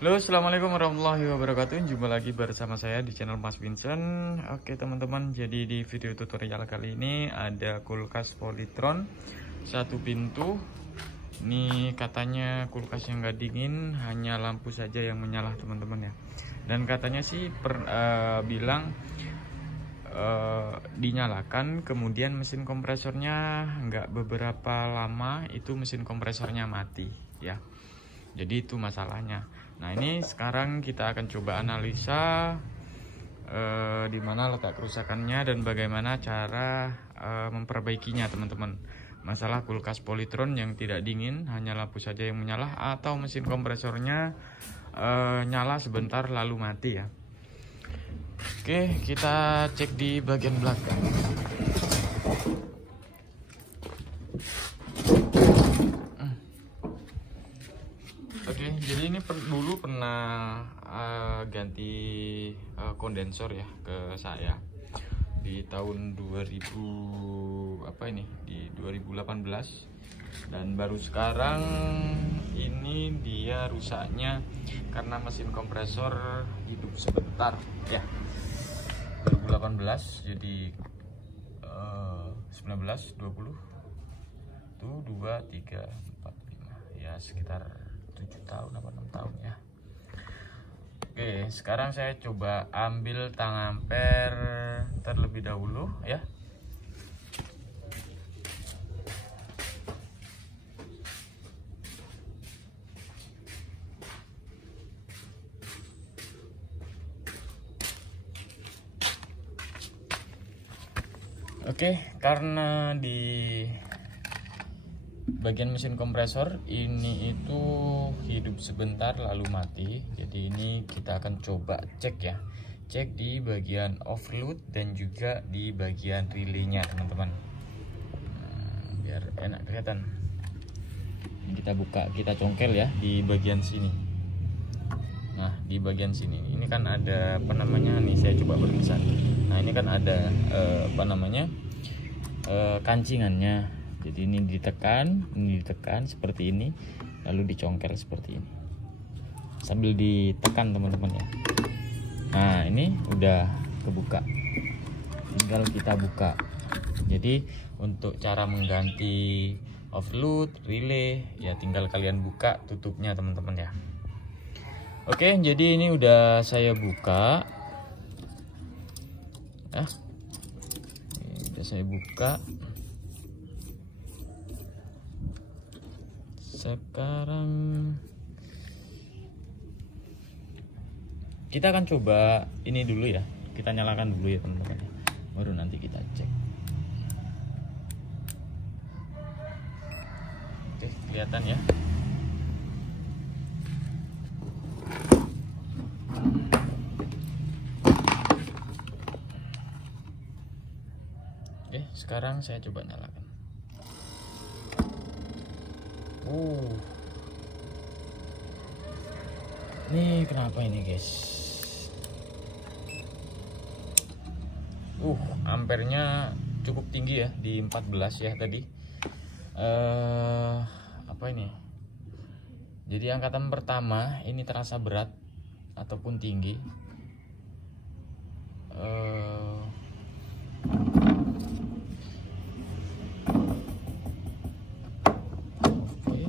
Halo, assalamualaikum warahmatullahi wabarakatuh. Jumpa lagi bersama saya di channel Mas Vincent. Oke teman-teman, jadi di video tutorial kali ini ada kulkas Polytron satu pintu. Ini katanya kulkas yang nggak dingin, hanya lampu saja yang menyala teman-teman ya. Dan katanya sih bilang dinyalakan, kemudian mesin kompresornya nggak beberapa lama itu mesin kompresornya mati ya. Jadi itu masalahnya. Nah ini sekarang kita akan coba analisa di mana letak kerusakannya dan bagaimana cara memperbaikinya teman-teman. Masalah kulkas Polytron yang tidak dingin, hanya lampu saja yang menyala, atau mesin kompresornya nyala sebentar lalu mati ya. Oke, kita cek di bagian belakang. Oke, jadi ini dulu pernah ganti kondensor ya ke saya di tahun 2018, dan baru sekarang ini dia rusaknya karena mesin kompresor hidup sebentar ya. 2018 jadi 19, 20 tuh 2, 3, 4, 5 ya, sekitar 7 tahun apa 6 tahun ya. Oke, sekarang saya coba ambil tang ampere terlebih dahulu ya. Oke, karena di bagian mesin kompresor ini itu hidup sebentar lalu mati, jadi ini kita akan coba cek ya, cek di bagian overload dan juga di bagian relaynya teman-teman. Biar enak kelihatan, ini kita buka, kita congkel ya di bagian sini. Nah di bagian sini ini kan ada apa namanya, nih saya coba berlisan. Nah ini kan ada kancingannya. Jadi ini ditekan seperti ini, lalu dicongkel seperti ini sambil ditekan teman-teman ya. Nah ini udah kebuka, tinggal kita buka. Jadi untuk cara mengganti overload, relay ya tinggal kalian buka tutupnya teman-teman ya. Oke, jadi ini udah saya buka ya. Ini udah saya buka. Sekarang kita akan coba ini dulu ya, kita nyalakan dulu ya teman-teman, baru nanti kita cek. Oke, kelihatan ya. Oke, sekarang saya coba nyalakan. Nih kenapa ini guys? Ampernya cukup tinggi ya, di 14 ya tadi. Apa ini? Jadi angkatan pertama ini terasa berat ataupun tinggi.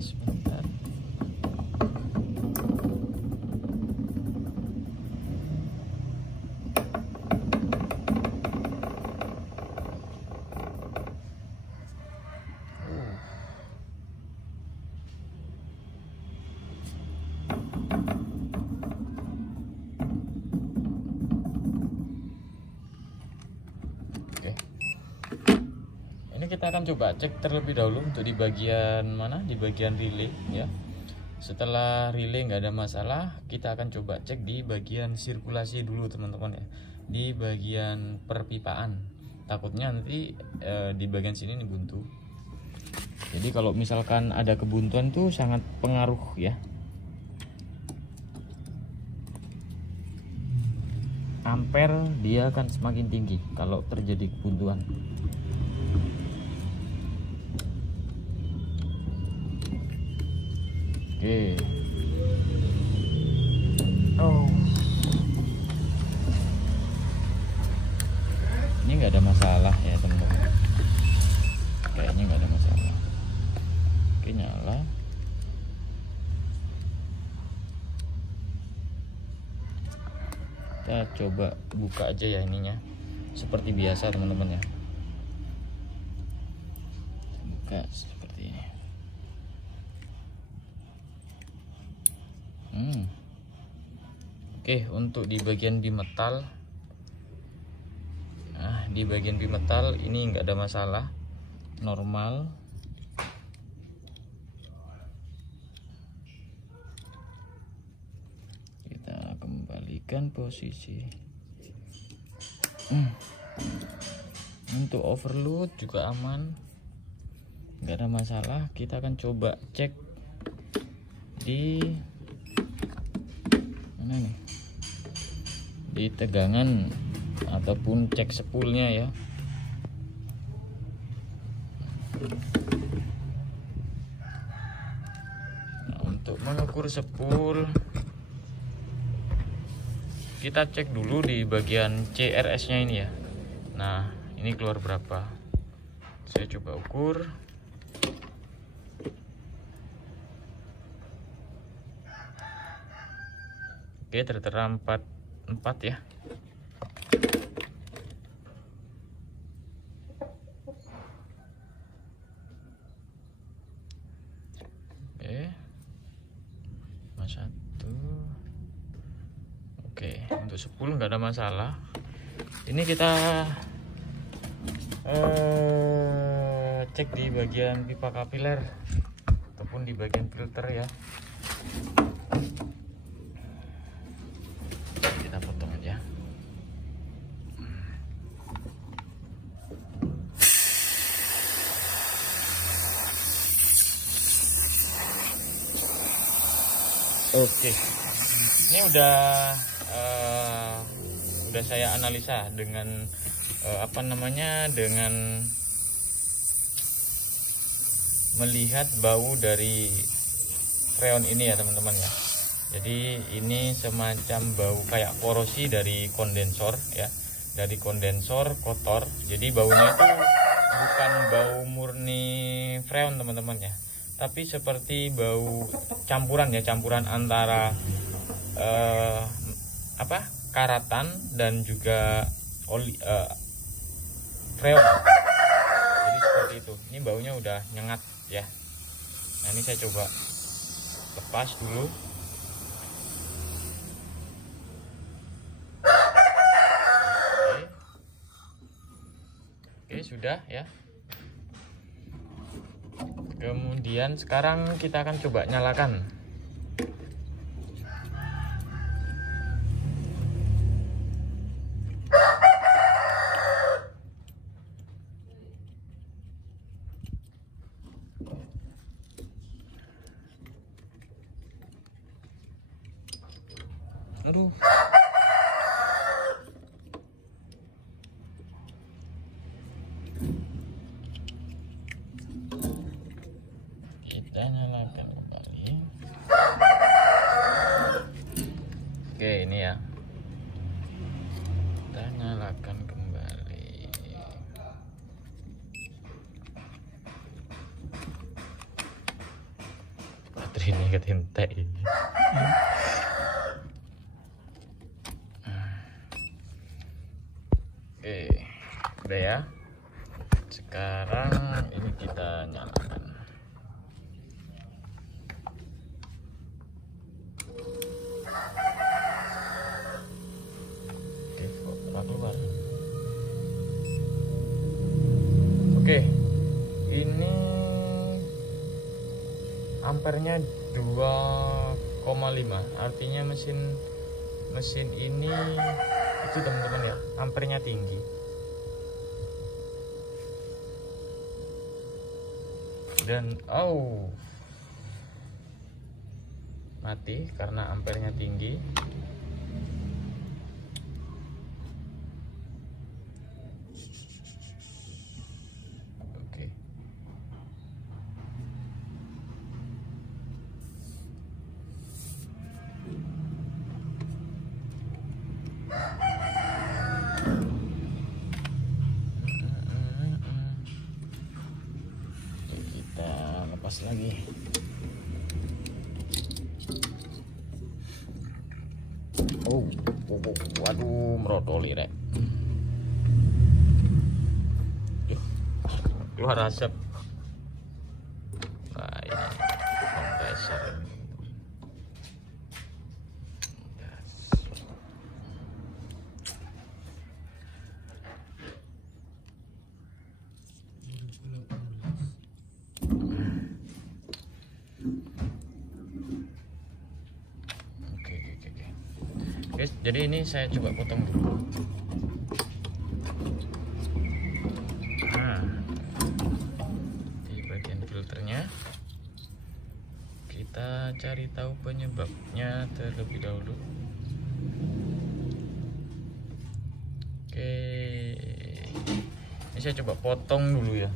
Sebentar. Oke. Ini kita akan coba cek terlebih dahulu untuk di bagian mana, di bagian relay ya. Setelah relay nggak ada masalah, kita akan coba cek di bagian sirkulasi dulu teman-teman ya, di bagian perpipaan. Takutnya nanti di bagian sini ini buntu. Jadi kalau misalkan ada kebuntuan tuh sangat pengaruh ya. Ampere dia akan semakin tinggi kalau terjadi kebuntuan. Oke. Kita coba buka aja ya ininya, seperti biasa teman-teman ya. Buka seperti ini. Oke, untuk di bagian bimetal, nah di bagian bimetal ini nggak ada masalah, normal. Kita kembalikan posisi. Untuk overload juga aman, nggak ada masalah. Kita akan coba cek di mana nih, di tegangan ataupun cek spoolnya ya. Nah, untuk mengukur spool, kita cek dulu di bagian CRS nya ini ya. Nah ini keluar berapa, saya coba ukur. Oke, tertera 4 ya. Oke, 1. Oke, untuk 10 nggak ada masalah. Ini kita cek di bagian pipa kapiler ataupun di bagian filter ya. Kita potong aja. Oke, ini udah saya analisa dengan dengan melihat bau dari freon ini ya teman-teman ya. Jadi ini semacam bau kayak korosi dari kondensor ya, dari kondensor kotor. Jadi baunya itu bukan bau murni freon teman-teman ya, tapi seperti bau campuran ya, campuran antara karatan dan juga oli freon. Jadi seperti itu. Ini baunya udah nyengat ya. Nah ini saya coba lepas dulu. Oke, sudah ya. Kemudian sekarang kita akan coba nyalakan. Aduh. Kita nyalakan kembali. Oke, ini ya. Kita nyalakan kembali. Baterai ini ketintek ini. Oke, udah ya. Sekarang ini kita nyalakan. Oke, kok keluar. Oke, ini ampernya 2,5. Artinya mesin ini itu teman-teman ya, ampernya tinggi. Dan mati karena ampernya tinggi. Oke. Lagi Waduh, merotoli rek. Keluar asap. Nah, ini kompresor. Oke, jadi ini saya coba potong dulu. Nah, di bagian filternya kita cari tahu penyebabnya terlebih dahulu. Oke, ini saya coba potong dulu ya.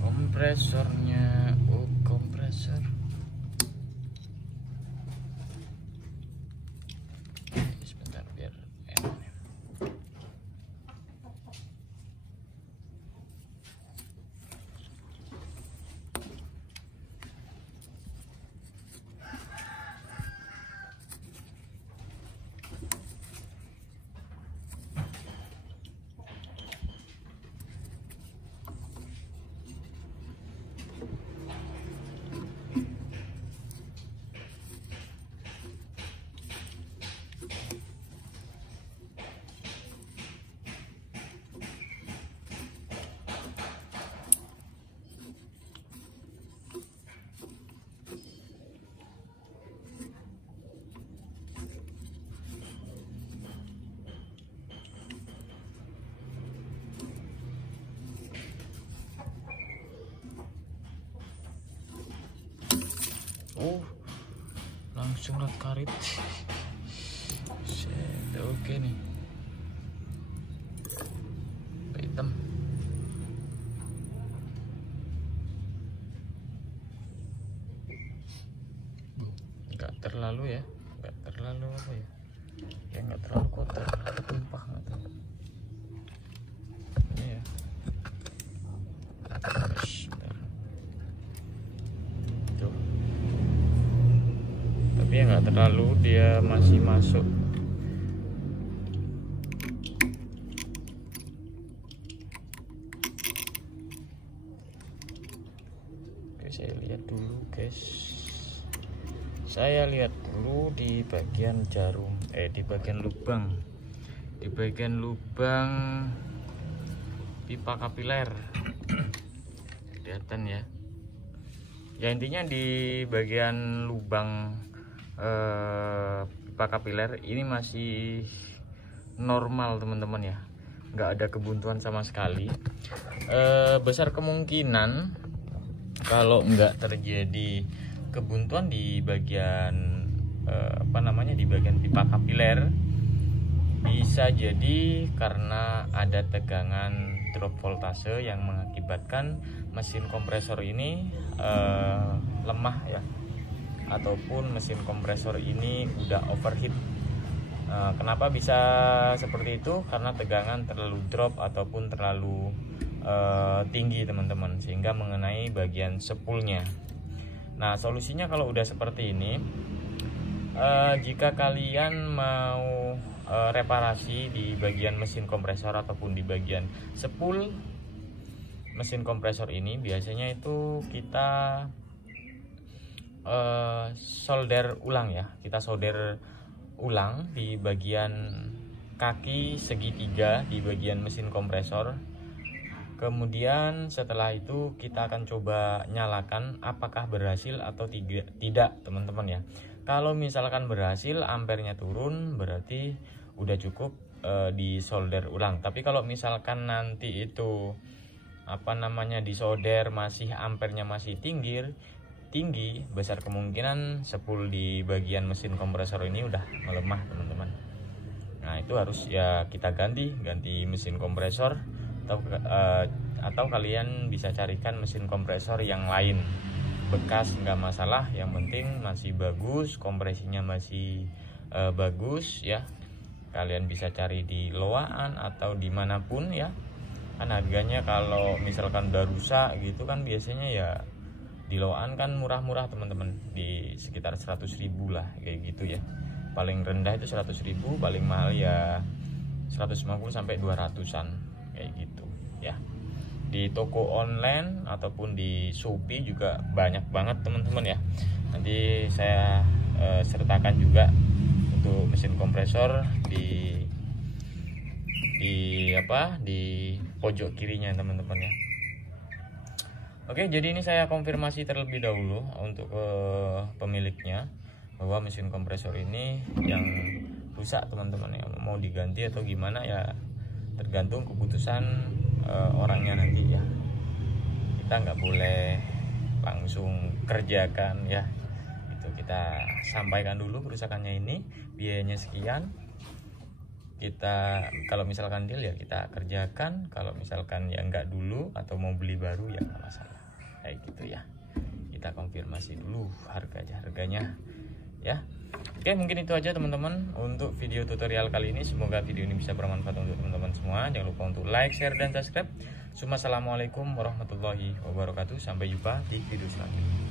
Kompresornya, kompresor. Sebentar biar enak. Langsung rat karit. Oke nih. Hitam. Enggak terlalu ya, enggak terlalu apa ya? Ya enggak terlalu kotor, tumpah gitu. Ini ya. Tapi ya nggak terlalu, dia masih masuk. Oke, saya lihat dulu guys. Saya lihat dulu di bagian jarum, di bagian lubang, pipa kapiler. Kelihatan ya. Ya intinya di bagian lubang pipa kapiler ini masih normal teman-teman ya, nggak ada kebuntuan sama sekali. Besar kemungkinan kalau nggak terjadi kebuntuan di bagian di bagian pipa kapiler, bisa jadi karena ada tegangan drop voltase yang mengakibatkan mesin kompresor ini lemah ya, ataupun mesin kompresor ini udah overheat. Kenapa bisa seperti itu? Karena tegangan terlalu drop ataupun terlalu tinggi teman-teman, sehingga mengenai bagian spoolnya. Nah, solusinya kalau udah seperti ini, jika kalian mau reparasi di bagian mesin kompresor ataupun di bagian spool mesin kompresor ini, biasanya itu kita solder ulang ya. Kita solder ulang di bagian kaki segitiga di bagian mesin kompresor. Kemudian setelah itu kita akan coba nyalakan apakah berhasil atau tidak teman-teman ya. Kalau misalkan berhasil, ampernya turun, berarti udah cukup disolder ulang. Tapi kalau misalkan nanti itu disolder masih ampernya masih tinggi, besar kemungkinan spool di bagian mesin kompresor ini udah melemah teman-teman. Nah, itu harus ya kita ganti mesin kompresor, atau kalian bisa carikan mesin kompresor yang lain bekas, nggak masalah, yang penting masih bagus, kompresinya masih bagus ya. kalian bisa cari di Loaan atau dimanapun ya. Kan harganya kalau misalkan udah rusak gitu kan biasanya ya di Loaan kan murah-murah teman-teman, di sekitar 100.000 lah kayak gitu ya. Paling rendah itu 100.000, paling mahal ya 150 sampai 200-an kayak gitu ya. Di toko online ataupun di Shopee juga banyak banget teman-teman ya. Nanti saya sertakan juga untuk mesin kompresor di pojok kirinya teman-teman ya. Oke, jadi ini saya konfirmasi terlebih dahulu untuk pemiliknya bahwa mesin kompresor ini yang rusak teman-teman ya. Mau diganti atau gimana ya tergantung keputusan orangnya nanti ya. Kita nggak boleh langsung kerjakan ya. Itu kita sampaikan dulu kerusakannya ini, biayanya sekian. Kita kalau misalkan deal ya kita kerjakan, kalau misalkan ya nggak dulu atau mau beli baru ya nggak masalah kayak gitu ya. Kita konfirmasi dulu harganya ya. Oke, mungkin itu aja teman-teman untuk video tutorial kali ini. Semoga video ini bisa bermanfaat untuk teman-teman semua. Jangan lupa untuk like, share, dan subscribe. Assalamualaikum warahmatullahi wabarakatuh. Sampai jumpa di video selanjutnya.